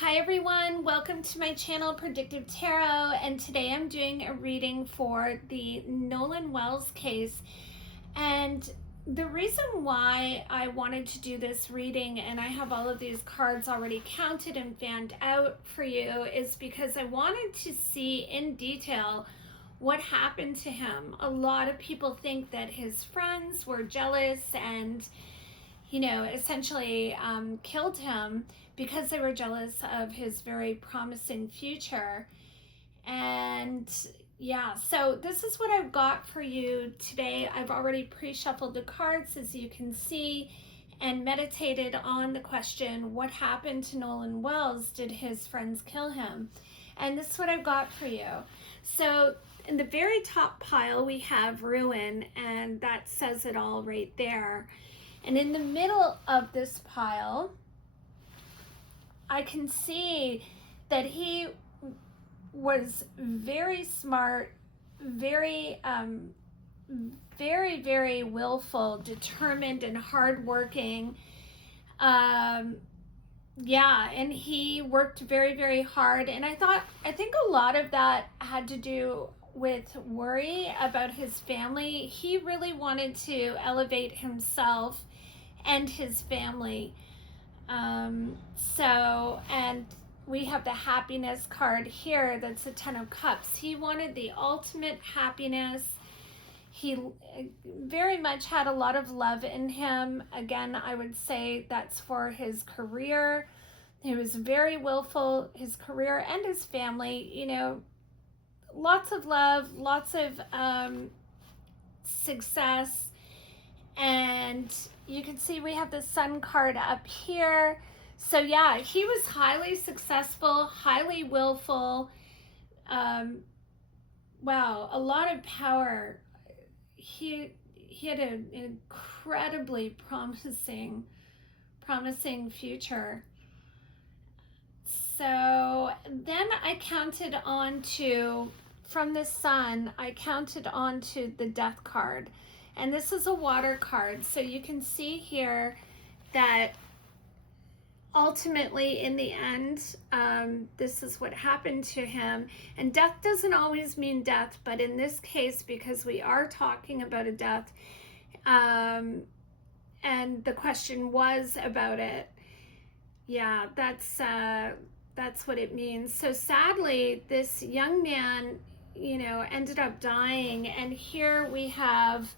Hi everyone, welcome to my channel Predictive Tarot, and today I'm doing a reading for the Nolan Wells case. And the reason why I wanted to do this reading, and I have all of these cards already counted and fanned out for you, is because I wanted to see in detail what happened to him. A lot of people think that his friends were jealous and essentially killed him because they were jealous of his very promising future. And yeah, so this is what I've got for you today. I've already pre-shuffled the cards, as you can see, and meditated on the question, what happened to Nolan Wells? Did his friends kill him? And this is what I've got for you. So in the very top pile, we have ruin, and that says it all right there. And in the middle of this pile, I can see that he was very smart, very willful, determined, and hardworking. And he worked very hard. And I think a lot of that had to do with worry about his family. He really wanted to elevate himself and his family. And we have the happiness card here. That's a 10 of Cups. He wanted the ultimate happiness. He very much had a lot of love in him. Again, I would say that's for his career. He was very willful, his career and his family, lots of love, lots of success. And you can see we have the Sun card up here. So yeah, he was highly successful, highly willful. Wow, a lot of power. He had an incredibly promising future. So then I counted on to, from the Sun, I counted on to the Death card. And this is a water card. So you can see here that ultimately in the end, this is what happened to him. And death doesn't always mean death, but in this case, because we are talking about a death, and the question was about it, yeah, that's what it means. So sadly, this young man, ended up dying. And here we have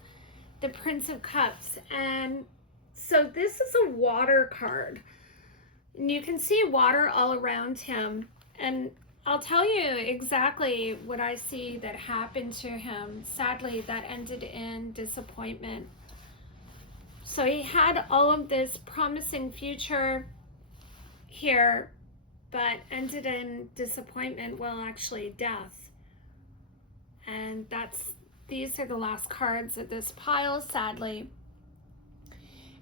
the Prince of Cups. And so this is a water card. And you can see water all around him. And I'll tell you exactly what I see that happened to him. Sadly, that ended in disappointment. So he had all of this promising future here, but ended in disappointment, well, actually death. And these are the last cards of this pile, sadly.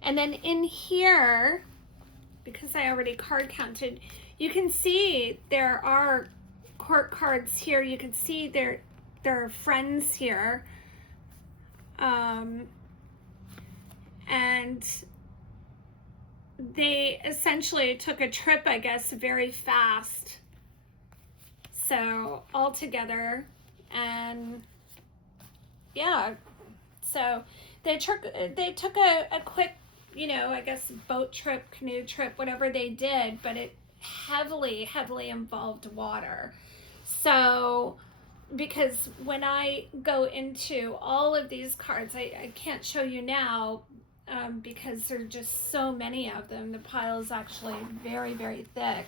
And then in here, because I already card counted, you can see there are court cards here. You can see there are friends here. And they essentially took a trip, I guess, very fast. So all together, and yeah, so they took a quick, I guess, boat trip, canoe trip, whatever they did, but it heavily involved water. So because when I go into all of these cards, I can't show you now because there are just so many of them. The pile is actually very thick.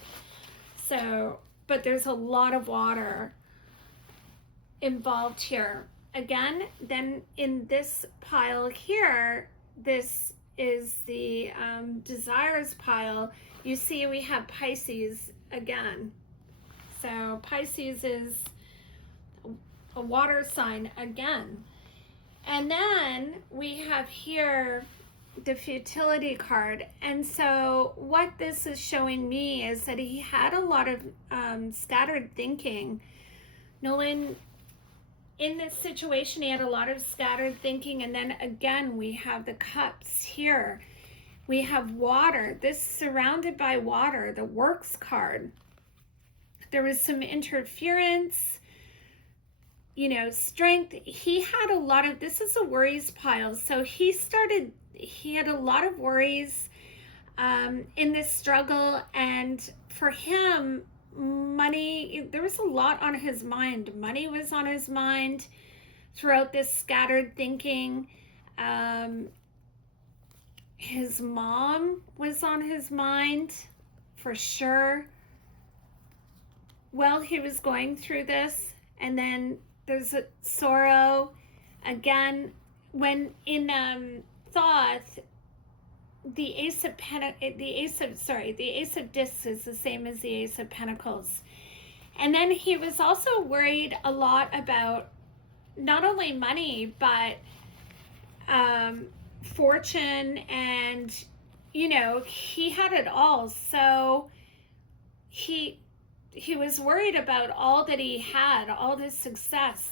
So, but there's a lot of water involved here. Again, then in this pile here, this is the desires pile. You see we have Pisces again. So Pisces is a water sign again. And then we have here the futility card. And so what this is showing me is that he had a lot of scattered thinking. Nolan, in this situation, he had a lot of scattered thinking. And then again, we have the cups here. We have water. This surrounded by water, the works card. There was some interference, you know, strength. He had a lot of, this is a worries pile. So he had a lot of worries in this struggle. And for him, money, there was a lot on his mind. Money was on his mind throughout this scattered thinking. His mom was on his mind for sure while he was going through this. And then there's a sorrow again when in Thoth, the Ace of Discs is the same as the Ace of Pentacles. And then he was also worried a lot about not only money, but fortune, and, you know, he had it all. So he was worried about all that he had, all this success,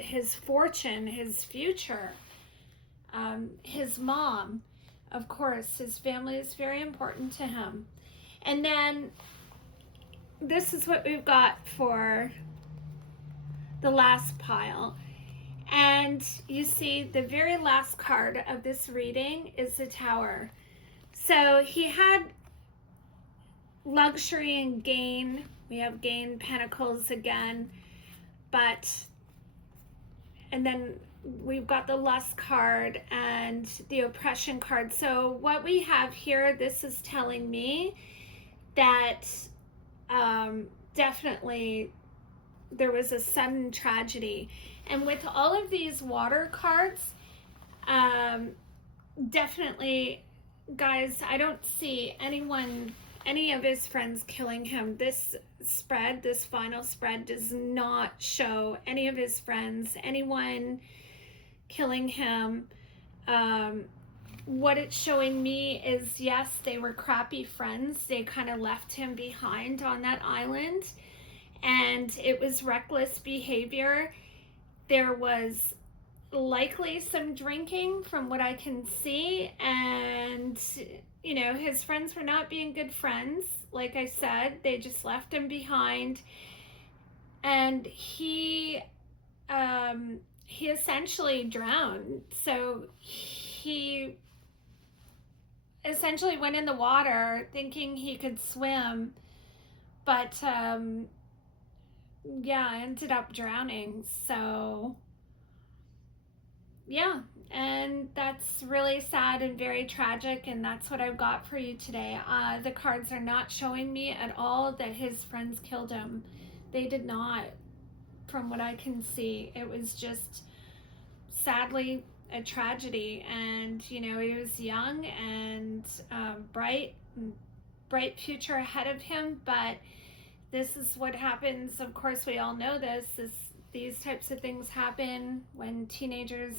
his fortune, his future, his mom. Of course, his family is very important to him. And then this is what we've got for the last pile. And you see the very last card of this reading is the Tower. So he had luxury and gain. We have gain, pentacles again. And then we've got the lust card and the oppression card. So what we have here, this is telling me that definitely there was a sudden tragedy. And with all of these water cards, definitely, guys, I don't see any of his friends killing him. This final spread does not show any of his friends, anyone killing him. What it's showing me is, yes, they were crappy friends. They kind of left him behind on that island, and it was reckless behavior. There was likely some drinking from what I can see, and, you know, his friends were not being good friends. Like I said, they just left him behind, and he essentially drowned. So he essentially went in the water thinking he could swim, but yeah, ended up drowning. So yeah, and that's really sad and very tragic, and that's what I've got for you today. The cards are not showing me at all that his friends killed him. They did not, from what I can see. It was just sadly a tragedy, and, you know, he was young and bright future ahead of him. But this is what happens. Of course, we all know these types of things happen when teenagers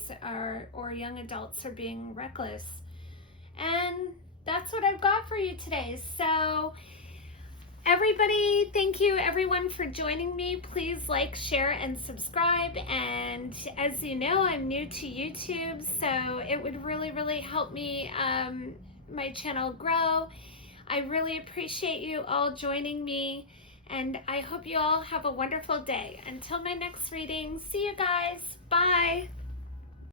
or young adults are being reckless. And that's what I've got for you today. So everybody, thank you everyone for joining me. Please like, share, and subscribe. And as you know, I'm new to YouTube, so it would really, really help me, my channel grow. I really appreciate you all joining me, and I hope you all have a wonderful day. Until my next reading, see you guys. Bye.